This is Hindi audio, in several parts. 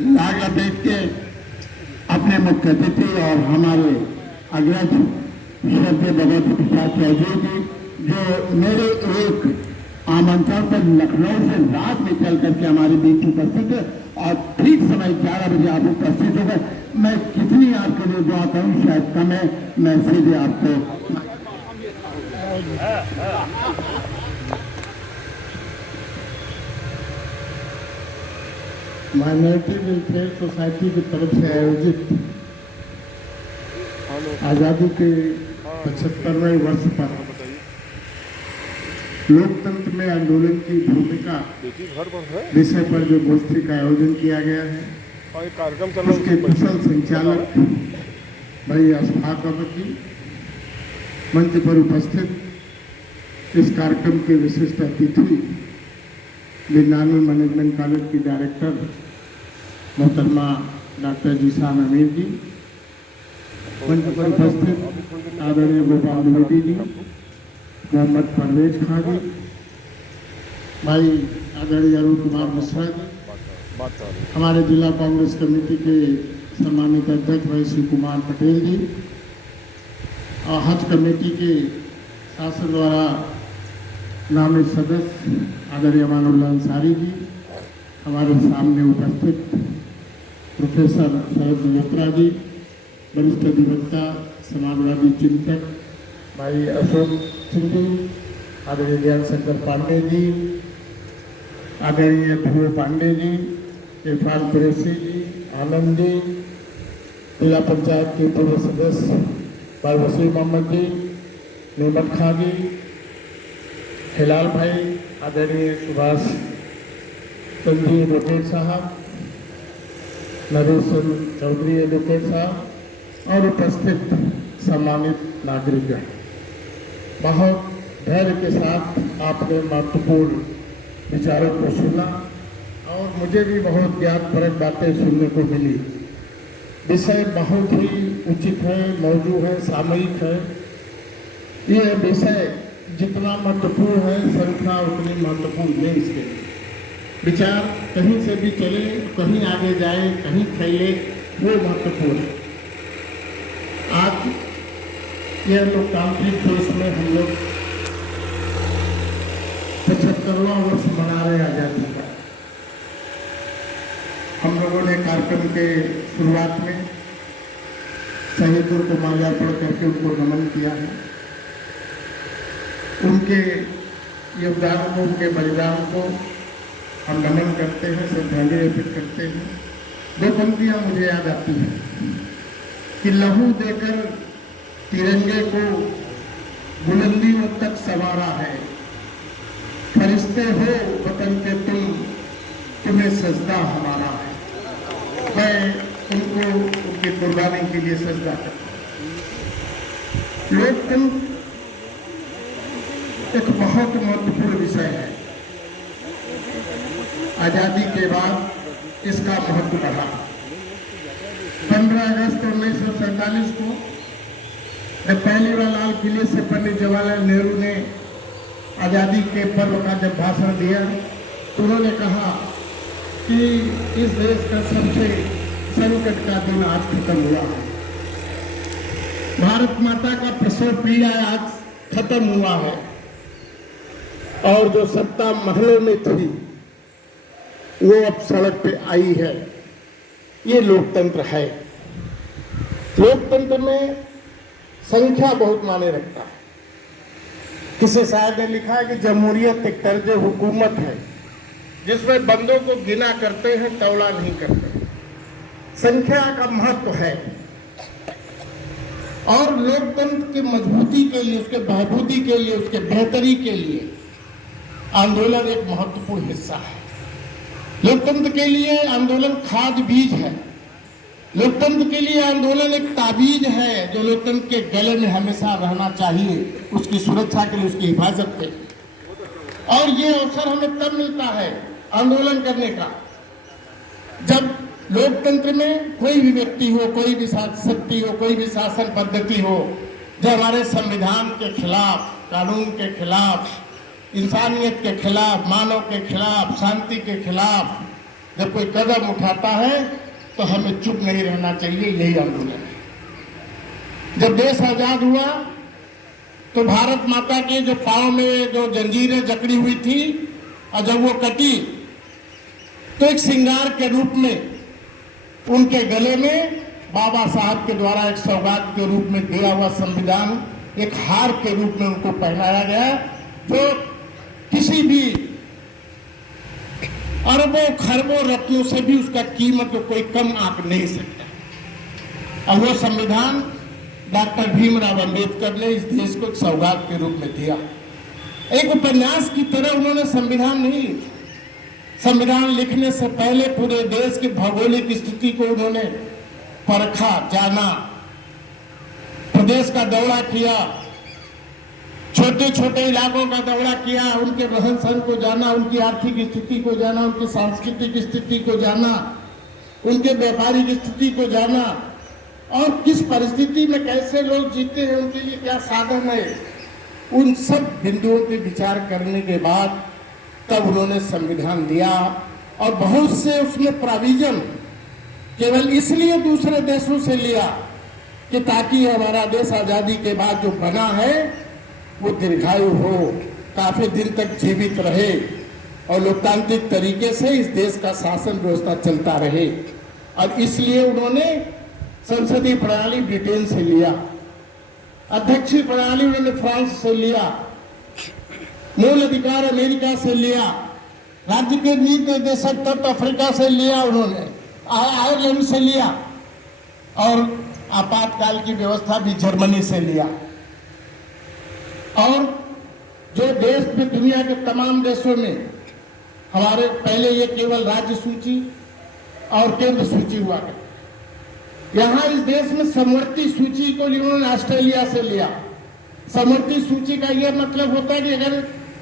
लाल लपेट के अपने मुख्य अतिथि और हमारे अग्रज श्रद्धेय भगवती प्रसाद चौधरी जी, जो मेरे एक आमंत्रण पर लखनऊ से रात में चल करके हमारे बीच उपस्थित है और ठीक समय 11 बजे आप उपस्थित हो गए। मैं कितनी आपके लिए दुआ करूं, शायद कम है, मैं सीधे आपको माइनॉरिटी वेलफेयर सोसाइटी की तरफ से आयोजित आज़ादी के 75वें वर्ष पर लोकतंत्र में आंदोलन की भूमिका विषय पर जो गोष्ठी का आयोजन किया गया है, उसके कुशल संचालक भाई अशफाकवती, मंच पर उपस्थित इस कार्यक्रम के विशिष्ट अतिथि विज्ञान मैनेजमेंट कॉलेज की डायरेक्टर मोहतरमा डॉक्टर जीशान अमीर जी, मंच पर उपस्थित आदरणीय गोपाल द्विवेदी जी, मोहम्मद परवेज खां जी, भाई आदरणीय अरुण कुमार मिश्रा जी, हमारे जिला कांग्रेस कमेटी के सम्मानित अध्यक्ष भाई शिव कुमार पटेल जी और हज कमेटी के शासन द्वारा नामित सदस्य आदरणीय अमानुल्लाह अंसारी जी, हमारे सामने उपस्थित प्रोफेसर शरद मल्होत्रा जी, वरिष्ठ अधिवक्ता समाजवादी चिंतक भाई अशोक सिंह जी, आदरणीय ज्ञान शंकर पांडे जी, आदरणीय ध्रुव पांडे जी, इरफान कुरैशी जी, आनंद जी, जिला पंचायत के पूर्व सदस्य भाई वसीम मोहम्मद जी, नेमत खां जी, हिलाल भाई, आदरणीय सुभाष चंद्री एडवोकेट साहब, नरेश चौधरी एडवोकेट साहब और उपस्थित सम्मानित नागरिकगण, बहुत धैर्य के साथ आपने महत्वपूर्ण विचारों को सुना और मुझे भी बहुत ज्ञानपरक बातें सुनने को मिली। विषय बहुत ही उचित है, मौजू है, सामयिक है। ये विषय जितना महत्वपूर्ण है, संख्या उतनी महत्वपूर्ण नहीं। इसके विचार कहीं से भी चले, कहीं आगे जाए, कहीं फैले, वो महत्वपूर्ण है। आज यह लोकतांत्रिक देश में हम लोग 75वां वर्ष मना रहे आजादी का। हम लोगों ने कार्यक्रम के शुरुआत में शहीदों को माल्यार्पण करके उनको नमन किया है, उनके योगदान को, उनके बलिदान को हम नमन करते हैं, श्रद्धांजलि अर्पित करते हैं। दो पंक्तियां मुझे याद आती हैं कि लहू देकर तिरंगे को बुलंदियों तक संवारा है, फरिश्ते हो वतन के तुम, तुम्हें सजदा हमारा है। मैं उनको उनकी कुर्बानी के लिए सजदा करता हूँ। लोकतंत्र एक बहुत महत्वपूर्ण विषय है। आजादी के बाद इसका महत्व बढ़ा। 15 अगस्त 1947 को जब पहली बार लाल किले से पंडित जवाहरलाल नेहरू ने आजादी के पर्व का जब भाषण दिया तो उन्होंने कहा कि इस देश का सबसे संकट का दिन आज खत्म हुआ है। भारत माता का प्रसव पीड़ा आज खत्म हुआ है और जो सत्ता महलों में थी वो अब सड़क पे आई है। ये लोकतंत्र है। लोकतंत्र में संख्या बहुत मायने रखता है। किसी शायर ने लिखा है कि जमहूरियत एक तर्ज हुकूमत है जिसमें बंदों को गिना करते हैं, तौला नहीं करते। संख्या का महत्व है और लोकतंत्र की मजबूती के लिए, उसके बहबूदी के लिए, उसके बेहतरी के लिए आंदोलन एक महत्वपूर्ण हिस्सा है। लोकतंत्र के लिए आंदोलन खाद बीज है। लोकतंत्र के लिए आंदोलन एक ताबीज है जो लोकतंत्र के गले में हमेशा रहना चाहिए, उसकी सुरक्षा के लिए, उसकी हिफाजत के लिए। और ये अवसर हमें तब मिलता है आंदोलन करने का जब लोकतंत्र में कोई भी व्यक्ति हो, कोई भी शक्ति हो, कोई भी शासन पद्धति हो जो हमारे संविधान के खिलाफ, कानून के खिलाफ, इंसानियत के खिलाफ, मानव के खिलाफ, शांति के खिलाफ जब कोई कदम उठाता है तो हमें चुप नहीं रहना चाहिए, यही आंदोलन है। जब देश आजाद हुआ तो भारत माता के जो पांव में जो जंजीरें जकड़ी हुई थी और जब वो कटी तो एक श्रृंगार के रूप में उनके गले में बाबा साहब के द्वारा एक सौगात के रूप में दिया हुआ संविधान एक हार के रूप में उनको पहनाया गया, जो किसी भी अरबों खरबों रत्नों से भी उसका कीमत को कोई कम आंक नहीं सकता। और वो संविधान डॉक्टर भीमराव अंबेडकर ने इस देश को एक सौगात के रूप में दिया। एक उपन्यास की तरह उन्होंने संविधान नहीं लिखा। संविधान लिखने से पहले पूरे देश की भौगोलिक स्थिति को उन्होंने परखा, जाना, प्रदेश का दौरा किया, छोटे छोटे इलाकों का दौरा किया, उनके रहन सहन को जाना, उनकी आर्थिक स्थिति को जाना, उनकी सांस्कृतिक स्थिति को जाना, उनके व्यापारिक स्थिति को जाना और किस परिस्थिति में कैसे लोग जीते हैं, उनके लिए क्या साधन है, उन सब बिंदुओं पे विचार करने के बाद तब उन्होंने संविधान दिया। और बहुत से उसमें प्रोविजन केवल इसलिए दूसरे देशों से लिया कि ताकि हमारा देश आजादी के बाद जो बना है वो दीर्घायु हो, काफी दिन तक जीवित रहे और लोकतांत्रिक तरीके से इस देश का शासन व्यवस्था चलता रहे। और इसलिए उन्होंने संसदीय प्रणाली ब्रिटेन से लिया, अध्यक्षीय प्रणाली उन्होंने फ्रांस से लिया, मूल अधिकार अमेरिका से लिया, राज्य के नीति निर्देशक तत्व अफ्रीका से लिया, उन्होंने आयरलैंड से लिया और आपातकाल की व्यवस्था भी जर्मनी से लिया। और जो देश में दुनिया के तमाम देशों में हमारे पहले ये केवल राज्य सूची और केंद्र सूची हुआ करती, यहाँ इस देश में समवर्ती सूची को उन्होंने ऑस्ट्रेलिया से लिया। समवर्ती सूची का यह मतलब होता है कि अगर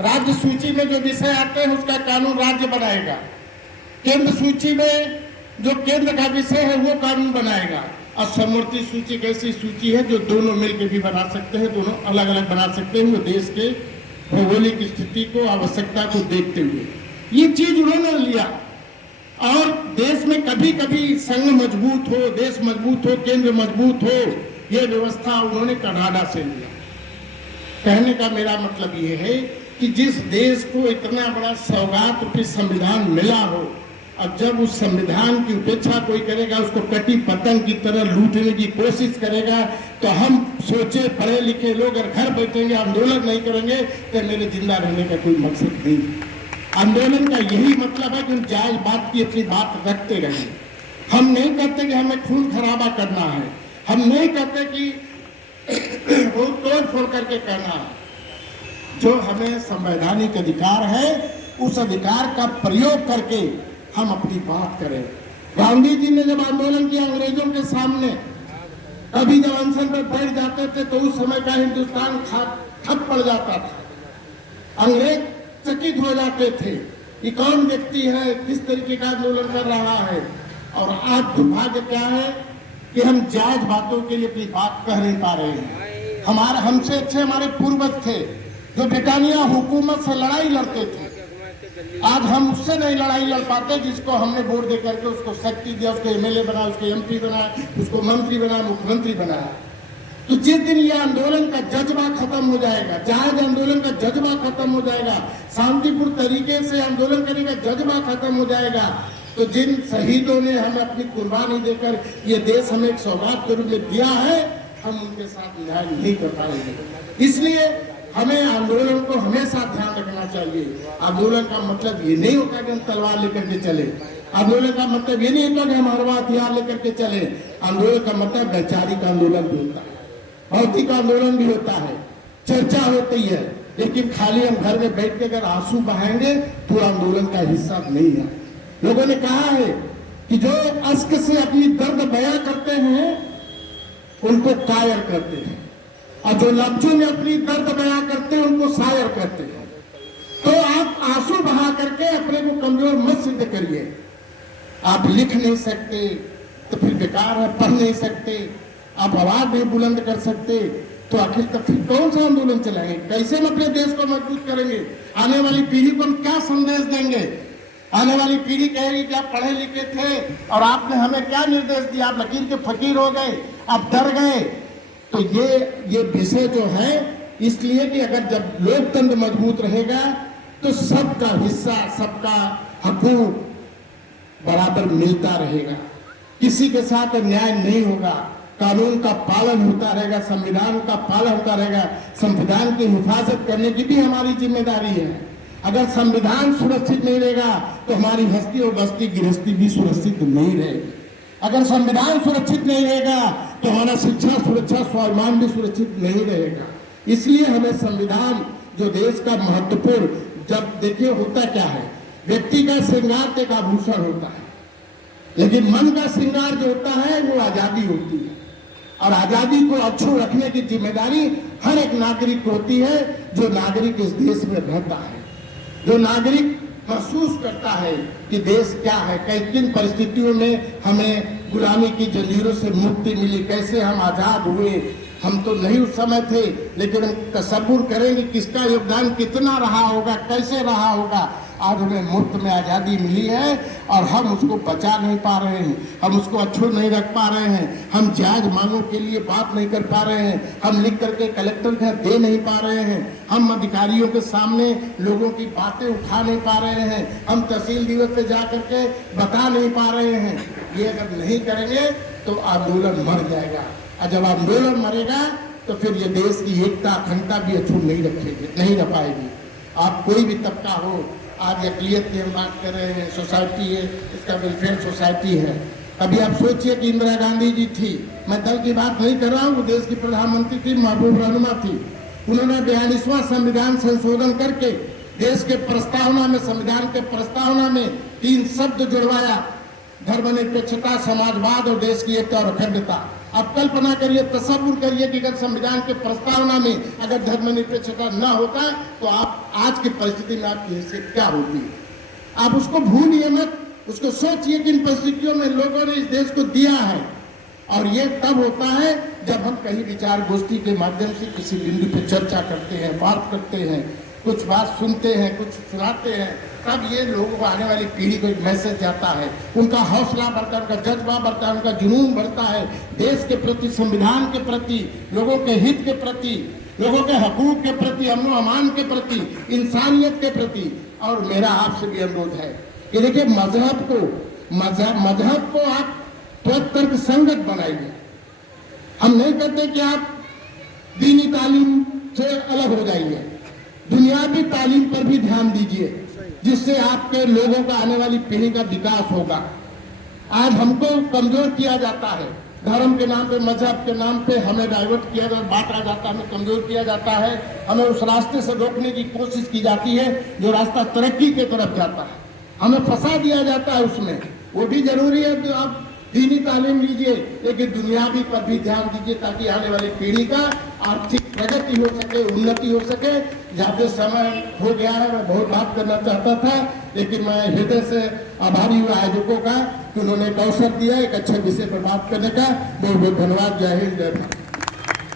राज्य सूची में जो विषय आते हैं उसका कानून राज्य बनाएगा, केंद्र सूची में जो केंद्र का विषय है वो कानून बनाएगा। और समवर्ती सूची एक ऐसी सूची है जो दोनों मिलकर भी बना सकते हैं, दोनों अलग अलग बना सकते हैं, वो देश के भौगोलिक स्थिति को, आवश्यकता को देखते हुए ये चीज उन्होंने लिया। और देश में कभी कभी संघ मजबूत हो, देश मजबूत हो, केंद्र मजबूत हो, ये व्यवस्था उन्होंने कनाडा से लिया। कहने का मेरा मतलब ये है कि जिस देश को इतना बड़ा सौगात रूपी संविधान मिला हो, अब जब उस संविधान की उपेक्षा कोई करेगा, उसको कटी पतंग की तरह लूटने की कोशिश करेगा, तो हम सोचे पढ़े लिखे लोग अगर घर बैठेंगे, आंदोलन नहीं करेंगे तो मेरे जिंदा रहने का कोई मकसद नहीं। आंदोलन का यही मतलब है कि हम जायज बात की अपनी बात रखते रहें। हम नहीं कहते कि हमें खून खराबा करना है, हम नहीं कहते कि वो तोड़ फोड़ करके कहना है। जो हमें संवैधानिक अधिकार है उस अधिकार का प्रयोग करके हम अपनी बात करें। गांधी जी ने जब आंदोलन किया अंग्रेजों के सामने, कभी जब अनशन पर बैठ जाते थे तो उस समय का हिंदुस्तान ठप पड़ जाता था। अंग्रेज चकित हो जाते थे कि कौन व्यक्ति है, किस तरीके का आंदोलन कर रहा है। और आज दुर्भाग्य क्या है कि हम जायज बातों के लिए अपनी बात कह नहीं पा रहे हैं। हमसे अच्छे हमारे पूर्वज थे जो ब्रिटानिया हुकूमत से लड़ाई लड़ते थे। आज हम उससे नहीं लड़ाई लड़ पाते जिसको हमने वोट दे करके उसको शक्ति दिया, उसको एमएलए बनाया, उसको एमपी बनाया, उसको मंत्री बनाया, मुख्यमंत्री बनाया। तो जिस दिन ये आंदोलन का जज्बा खत्म हो जाएगा, जायज आंदोलन का जज्बा खत्म हो जाएगा, शांतिपूर्ण तरीके से आंदोलन करने का जज्बा खत्म हो जाएगा, तो जिन शहीदों ने हमें अपनी कुर्बानी देकर ये देश हमें एक सौगात के रूप में दिया है, हम उनके साथ न्याय नहीं कर पाएंगे। इसलिए हमें आंदोलन को हमेशा ध्यान रखना चाहिए। आंदोलन का मतलब ये नहीं होता कि हम तलवार लेकर के चले, आंदोलन का मतलब ये नहीं होता कि हम हरवा हथियार लेकर के चले। आंदोलन का मतलब वैचारिक आंदोलन भी होता है, भौतिक आंदोलन भी होता है, चर्चा होती है, लेकिन खाली हम घर में बैठ के अगर आंसू बहाएंगे तो आंदोलन का हिस्सा नहीं है। लोगों ने कहा है कि जो अश्क से अपनी दर्द बयां करते हैं उनको कायर करते हैं, और जो लफ्जों में अपनी दर्द बयां करते हैं उनको शायर कहते हैं। तो आप आंसू बहा करके अपने को कमजोर मत सिद्ध करिए। आप लिख नहीं सकते तो फिर बेकार है, पढ़ नहीं सकते, आप आवाज नहीं बुलंद कर सकते, तो आखिर तक फिर कौन सा आंदोलन चलाएंगे? कैसे हम अपने देश को मजबूत करेंगे? आने वाली पीढ़ी को हम क्या संदेश देंगे? आने वाली पीढ़ी कहेगी कि आप पढ़े लिखे थे और आपने हमें क्या निर्देश दिया, आप लकीर के फकीर हो गए, आप डर गए। तो ये विषय जो है, इसलिए कि अगर जब लोकतंत्र मजबूत रहेगा तो सबका हिस्सा, सबका हकूक बराबर मिलता रहेगा, किसी के साथ अन्याय नहीं होगा, कानून का पालन होता रहेगा, संविधान का पालन होता रहेगा। संविधान की हिफाजत करने की भी हमारी जिम्मेदारी है। अगर संविधान सुरक्षित नहीं रहेगा तो हमारी हस्ती और बस्ती गृहस्थी भी सुरक्षित नहीं रहेगी। अगर संविधान सुरक्षित नहीं रहेगा तो हमारा शिक्षा सुरक्षा, स्वाभिमान भी सुरक्षित नहीं रहेगा। इसलिए हमें संविधान, जो देश का महत्वपूर्ण, जब देखिए होता क्या है, व्यक्ति का श्रृंगार एक आभूषण होता है, लेकिन मन का श्रृंगार जो होता है वो आजादी होती है। और आजादी को अक्षुण्ण रखने की जिम्मेदारी हर एक नागरिक को होती है, जो नागरिक इस देश में रहता है, जो नागरिक महसूस करता है कि देश क्या है, किन परिस्थितियों में हमें गुलामी की जंजीरों से मुक्ति मिली, कैसे हम आजाद हुए। हम तो नहीं उस समय थे, लेकिन हम तसव्वुर करेंगे किसका योगदान कितना रहा होगा, कैसे रहा होगा। आज हमें मुफ्त में आज़ादी मिली है और हम उसको बचा नहीं पा रहे हैं, हम उसको अक्षुण्ण नहीं रख पा रहे हैं, हम जायज मांगों के लिए बात नहीं कर पा रहे हैं, हम लिख करके कलेक्टर घर दे नहीं पा रहे हैं, हम अधिकारियों के सामने लोगों की बातें उठा नहीं पा रहे हैं, हम तहसील दिवस पे जा करके बता नहीं पा रहे हैं। ये अगर नहीं करेंगे तो आंदोलन मर जाएगा, और जब आंदोलन मरेगा तो फिर ये देश की एकता अखंडता भी अक्षुण्ण नहीं रह पाएगी। आप कोई भी तबका हो, आज अक़लियत की हम बात कर रहे हैं, सोसाइटी है, इसका वेलफेयर सोसाइटी है। अभी आप सोचिए कि इंदिरा गांधी जी थी, मैं दल की बात नहीं कर रहा हूँ, वो देश की प्रधानमंत्री थी, महबूब रहनुमा थी। उन्होंने 42वां संविधान संशोधन करके देश के प्रस्तावना में, संविधान के प्रस्तावना में 3 शब्द जुड़वाया, धर्मनिरपेक्षता, समाजवाद और देश की एकता और अखंडता। अब कल्पना करिए, तसव्वुर करिए कि अगर संविधान के प्रस्तावना में अगर धर्मनिरपेक्षता न होता तो आप आज की परिस्थिति में आपकी हैसियत क्या होती। आप उसको भूलिए मत, उसको सोचिए कि इन परिस्थितियों में लोगों ने इस देश को दिया है। और ये तब होता है जब हम कहीं विचार गोष्ठी के माध्यम से किसी बिंदु पर चर्चा करते हैं, बात करते हैं, कुछ बात सुनते हैं, कुछ सुनाते हैं, तब ये लोगों को, आने वाली पीढ़ी को एक मैसेज जाता है, उनका हौसला बढ़ता है, उनका जज्बा बढ़ता है, उनका जुनून बढ़ता है देश के प्रति, संविधान के प्रति, लोगों के हित के प्रति, लोगों के हकूक के प्रति, अमन अमान के प्रति, इंसानियत के प्रति। और मेरा आपसे भी अनुरोध है कि देखिए, मजहब को आप तर्क संगत बनाइए। हम नहीं कहते कि आप दीनी तालीम से अलग हो जाइए, दुनियावी तालीम पर भी ध्यान दीजिए, जिससे आपके लोगों का, आने वाली पीढ़ी का विकास होगा। आज हमको कमजोर किया जाता है, धर्म के नाम पे, मजहब के नाम पे हमें डाइवर्ट किया जाता, बांटा जाता है, हमें कमजोर किया जाता है, हमें उस रास्ते से रोकने की कोशिश की जाती है जो रास्ता तरक्की के तरफ जाता है, हमें फंसा दिया जाता है उसमें। वो भी जरूरी है कि आप दीनी तालीम लीजिए, लेकिन दुनियावी पर भी ध्यान दीजिए, ताकि आने वाली पीढ़ी का आर्थिक प्रगति हो सके, उन्नति हो सके। ज़्यादा समय हो गया है, मैं बहुत बात करना चाहता था, लेकिन मैं हृदय से आभारी हूँ आयोजकों का कि उन्होंने एक अवसर दिया एक अच्छे विषय पर बात करने का। बहुत बहुत धन्यवाद। जय हिंद, जय भारत।